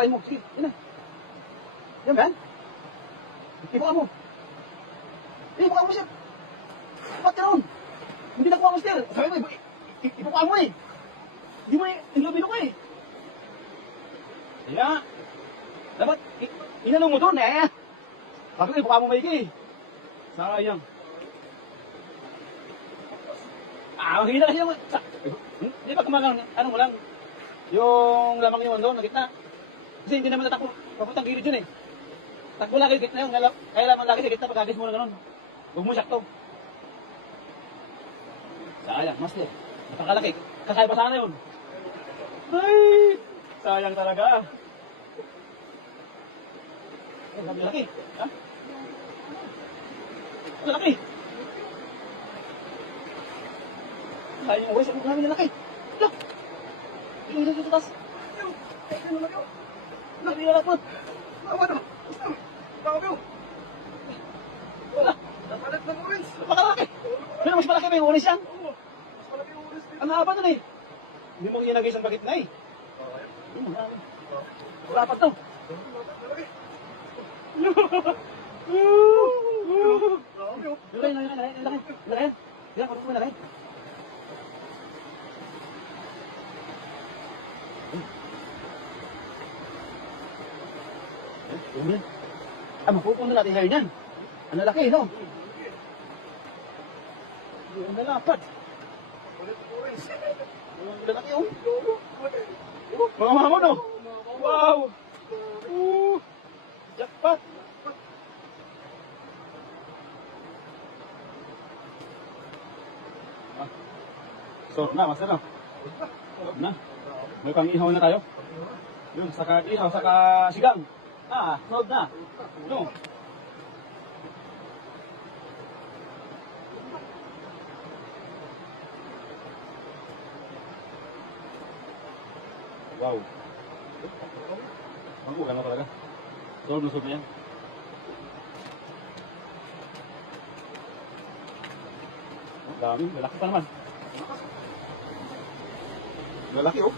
Buhayin mo. Sige, yan na. Yan ba yan? Ibuka mo. Ibuka mo siya. Ba't ka ron? Hindi nakuha mo still. Sabi mo, ibuka mo eh. Hindi mo inilubino ko eh. Kaya, dapat, inanong mo doon eh. Sabi ko, ibuka mo maigi. Sayang. Hina kasi naman. Hindi ba kumagang, ano mo lang, yung lamang yung doon, na gitna. Kasi hindi naman natakbo, papuntang gilid yun eh. Takbo lagi sa gitna yung, kaya lamang lagi sa gitna pagkagis mo na gano'n. Huwag mo sakto. Sayang, master. Napakalaki. Kasaya pa sana yun. Ay, sayang talaga. Ay, sabi laki. Ha? Ang laki. Sayang yung uwi sa buka namin na laki. Look! Ito sa taas. Laki na lapot. Tama na. Tama ko. Wala. Napalit ng orange. Napakalaki. Pero mas malaki ba yung orange yan? Oo. Mas malaki yung orange. Ang haba nun eh. Hindi mo ginagay sa bakit na eh. Wala pa to. Laki. Yan, kapag mo laki. Mapupuno natin hair niyan. Ang laki, no? Ang nalapat. Ang lalaki, oh. Mga mama, no? Wow! Jackpot! So, na, master na. Na. May pang-ihaw na tayo. Yun, saka ihaw, saka sigang. Sold na. No. Wow. Ang na talaga. Sold na sold na yan. Ang dami. Lalaki pa naman. Lalaki, oh.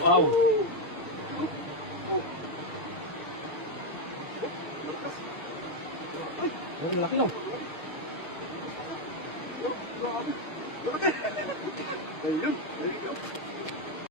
Wow. Laki, no?